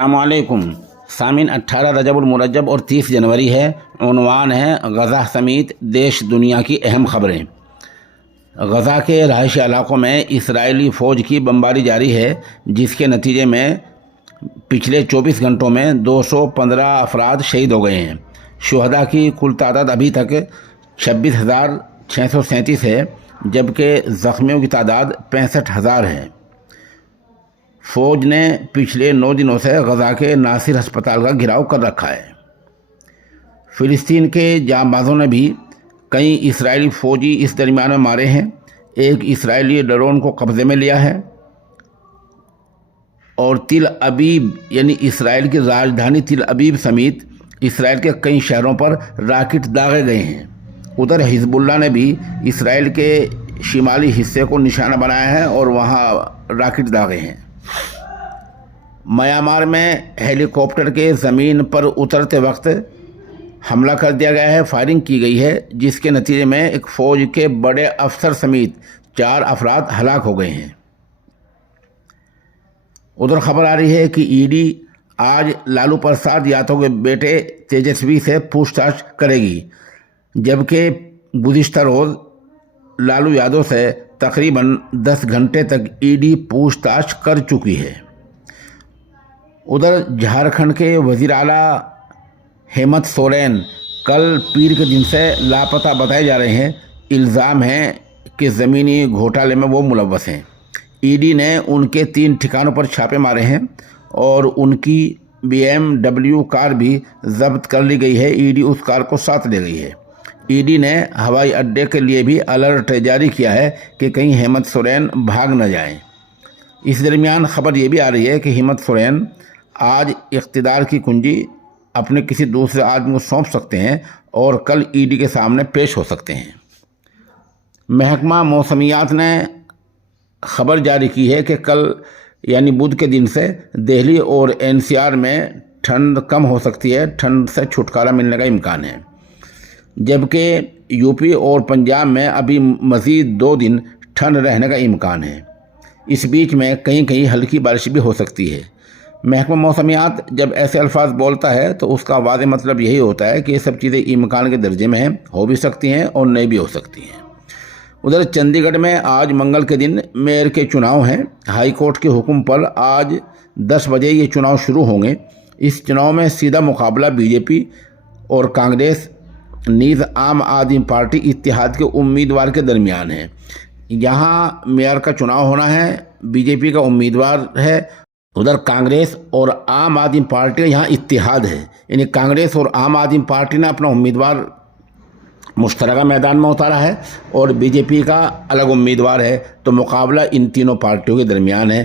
अस्सलाम वालेकुम सामिन 18 रजब उल मुरज्जब और 30 जनवरी है। उन्वान है गज़ा समेत देश दुनिया की अहम खबरें। गज़ा के रहायशी इलाकों में इसराइली फ़ौज की बमबारी जारी है, जिसके नतीजे में पिछले 24 घंटों में 215 अफराद शहीद हो गए हैं। शुहदा की कुल तादाद अभी तक 26,637 है, जबकि ज़ख्मियों की तादाद 65,000 है। फ़ौज ने पिछले 9 दिनों से गज़ा के नासिर अस्पताल का घिराव कर रखा है। फ़िलिस्तीन के जांबाजों ने भी कई इस्राएली फ़ौजी इस दरमियान में मारे हैं। एक इस्राएली ड्रोन को कब्ज़े में लिया है और तिल अबीब यानी इसराइल की राजधानी तिल अबीब समेत इसराइल के कई शहरों पर रॉकेट दागे गए हैं। उधर हिजबुल्लाह ने भी इसराइल के शिमाली हिस्से को निशाना बनाया है और वहाँ रॉकेट दागे हैं। म्यांमार में हेलीकॉप्टर के ज़मीन पर उतरते वक्त हमला कर दिया गया है, फायरिंग की गई है, जिसके नतीजे में एक फ़ौज के बड़े अफसर समेत 4 अफराद हलाक हो गए हैं। उधर खबर आ रही है कि ईडी आज लालू प्रसाद यादव के बेटे तेजस्वी से पूछताछ करेगी, जबकि गुज़िश्ता रोज़ लालू यादव से तकरीबन 10 घंटे तक ईडी पूछताछ कर चुकी है। उधर झारखंड के वज़ीर आला हेमंत सोरेन कल पीर के दिन से लापता बताए जा रहे हैं। इल्ज़ाम है कि ज़मीनी घोटाले में वो मुलव्वस हैं। ईडी ने उनके 3 ठिकानों पर छापे मारे हैं और उनकी BMW कार भी जब्त कर ली गई है। ईडी उस कार को साथ ले गई है। ईडी ने हवाई अड्डे के लिए भी अलर्ट जारी किया है कि कहीं हेमंत सोरेन भाग न जाएं। इस दरमियान खबर ये भी आ रही है कि हेमंत सोरेन आज इख्तिदार की कुंजी अपने किसी दूसरे आदमी को सौंप सकते हैं और कल ईडी के सामने पेश हो सकते हैं। महकमा मौसमियात ने खबर जारी की है कि कल यानी बुध के दिन से दिल्ली और NCR में ठंड कम हो सकती है, ठंड से छुटकारा मिलने का इम्कान है, जबकि यूपी और पंजाब में अभी मज़ीद 2 दिन ठंड रहने का इम्कान है। इस बीच में कहीं कहीं हल्की बारिश भी हो सकती है। महकमा मौसमियात जब ऐसे अल्फाज बोलता है तो उसका वाज़ेह मतलब यही होता है कि ये सब चीज़ें इम्कान के दर्जे में हैं, हो भी सकती हैं और नहीं भी हो सकती हैं। उधर चंडीगढ़ में आज मंगल के दिन मेयर के चुनाव हैं। हाई कोर्ट के हुक्म पर आज 10 बजे ये चुनाव शुरू होंगे। इस चुनाव में सीधा मुकाबला BJP और कांग्रेस नीज़ आम आदमी पार्टी इत्तेहाद के उम्मीदवार के दरमियान है। यहाँ मेयर का चुनाव होना है, BJP का उम्मीदवार है। उधर कांग्रेस और आम आदमी पार्टी का यहाँ इत्तेहाद है, यानी कांग्रेस और आम आदमी पार्टी ने अपना उम्मीदवार मुश्तरका मैदान में उतारा है और BJP का अलग उम्मीदवार है। तो मुकाबला इन तीनों पार्टियों के दरमियान है।